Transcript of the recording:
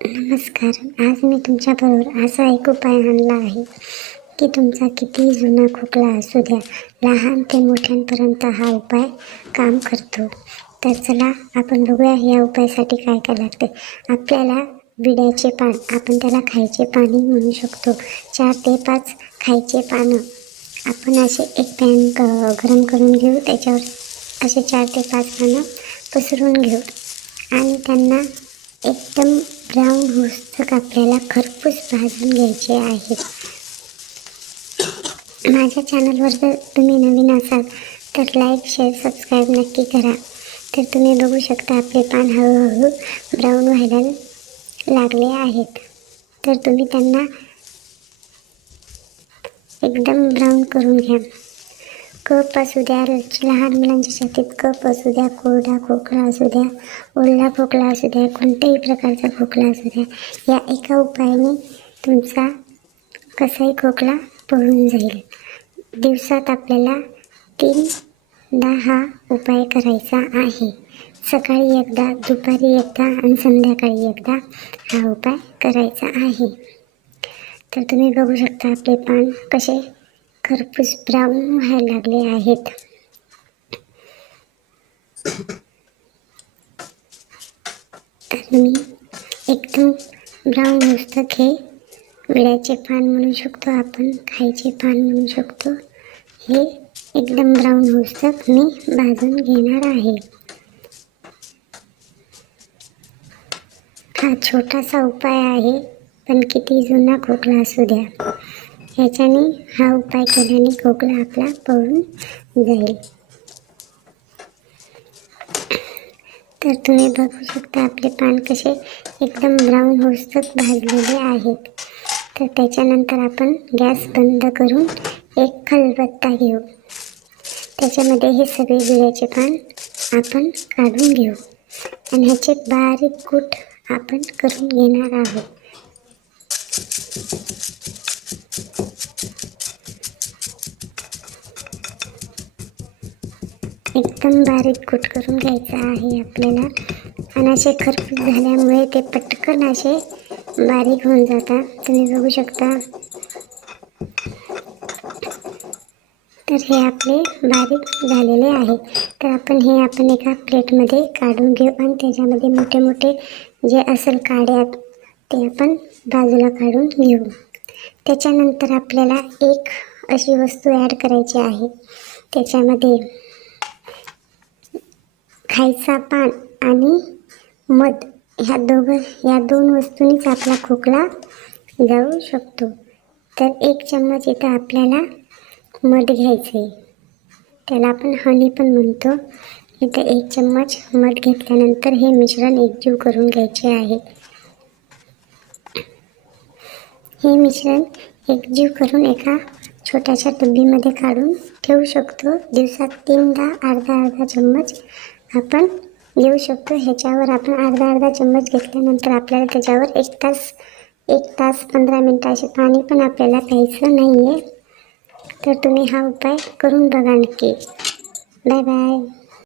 नमस्कार. आज मी तुमच्याबरोबर असा एक उपाय आणला आहे की तुमचा कितीही जुना खोकला असू द्या लहान ते मोठ्यांपर्यंत हा उपाय काम करतो. तर चला आपण बघूया या उपायासाठी काय काय लागते. आपल्याला विड्याचे पान आपण त्याला खायचे पाणी म्हणू शकतो. चार ते पाच खायचे पानं आपण असे एक पॅन ग गरम करून घेऊ त्याच्यावर असे चार ते पाच पानं पसरून घेऊ. आणि त्यांना एकदम ब्राऊन होस्तक आपल्याला खरपूस भाजून घ्यायचे आहेत माझ्या चॅनलवर जर तुम्ही नवीन असाल तर लाईक शेअर सबस्क्राईब नक्की करा. तर तुम्ही बघू शकता आपले पान हळूहळू ब्राऊन व्हायला लागले आहेत. तर तुम्ही त्यांना एकदम ब्राऊन करून घ्या. कप असू द्या लहान मुलांच्या छातीत कप असू द्या कोरडा खोकला असू द्या ओला खोकला असू द्या कोणत्याही प्रकारचा खोकला असू द्या या एका उपायाने तुमचा कसाही खोकला पळून जाईल. दिवसात आपल्याला तीनदा हा उपाय करायचा आहे. सकाळी एकदा दुपारी एकदा आणि संध्याकाळी एकदा हा उपाय करायचा आहे. तर तुम्ही बघू शकता आपले पान कसे खरपूस ब्राऊन व्हायला लागले आहेत. मी एकदम ब्राऊन पुस्तक हे विड्याचे पान म्हणू शकतो आपण खायचे पान म्हणू शकतो. हे एकदम ब्राऊन पुस्तक मी भाजून घेणार आहे. हा छोटासा उपाय आहे पण किती जुना खोकला असू द्या. ह्याच्याने हा उपाय केल्याने खोकला आपला पळून जाईल. तर तुम्ही बघू शकता आपले पान कसे एकदम ब्राऊन होस्तक भाजलेले आहेत. तर त्याच्यानंतर आपण गॅस बंद करून एक खलबत्ता घेऊ. त्याच्यामध्ये हे सगळे जिऱ्याचे पान आपण काढून घेऊ. आणि ह्याचे बारीक कूट आपण करून घेणार आहोत. एकदम बारीक कूट करून घ्यायचं आहे आपल्याला. आणि असे खरपूस झाल्यामुळे ते पटकन असे बारीक होऊन जातात. तुम्ही बघू शकता. तर हे आपले बारीक झालेले आहे. तर आपण हे आपण एका प्लेटमध्ये काढून घेऊ आणि त्याच्यामध्ये मोठे मोठे जे असेल काड्यात ते आपण बाजूला काढून घेऊ. त्याच्यानंतर आपल्याला एक अशी वस्तू ॲड करायची आहे. त्याच्यामध्ये खायचा पान आणि मध ह्या दोघं ह्या दोन वस्तूंनीच आपला खोकला जाऊ शकतो. तर एक चम्मच इथं आपल्याला मध घ्यायचं आहे त्याला आपण हनी पण म्हणतो. इथं एक चम्मच मध घेतल्यानंतर हे मिश्रण एकजीव करून घ्यायचे आहे. हे मिश्रण एकजीव करून एका छोट्याशा डब्बीमध्ये काढून ठेवू शकतो. दिवसात तीनदा अर्धा अर्धा चम्मच आपण घेऊ शकतो. ह्याच्यावर आपण अर्धा अर्धा चम्मच घेतल्यानंतर आपल्याला त्याच्यावर एक तास एक तास पंधरा मिनटं असे पाणी पण आपल्याला प्यायचं नाही आहे तर तुम्ही हा उपाय करून बघा नक्की. Bye bye.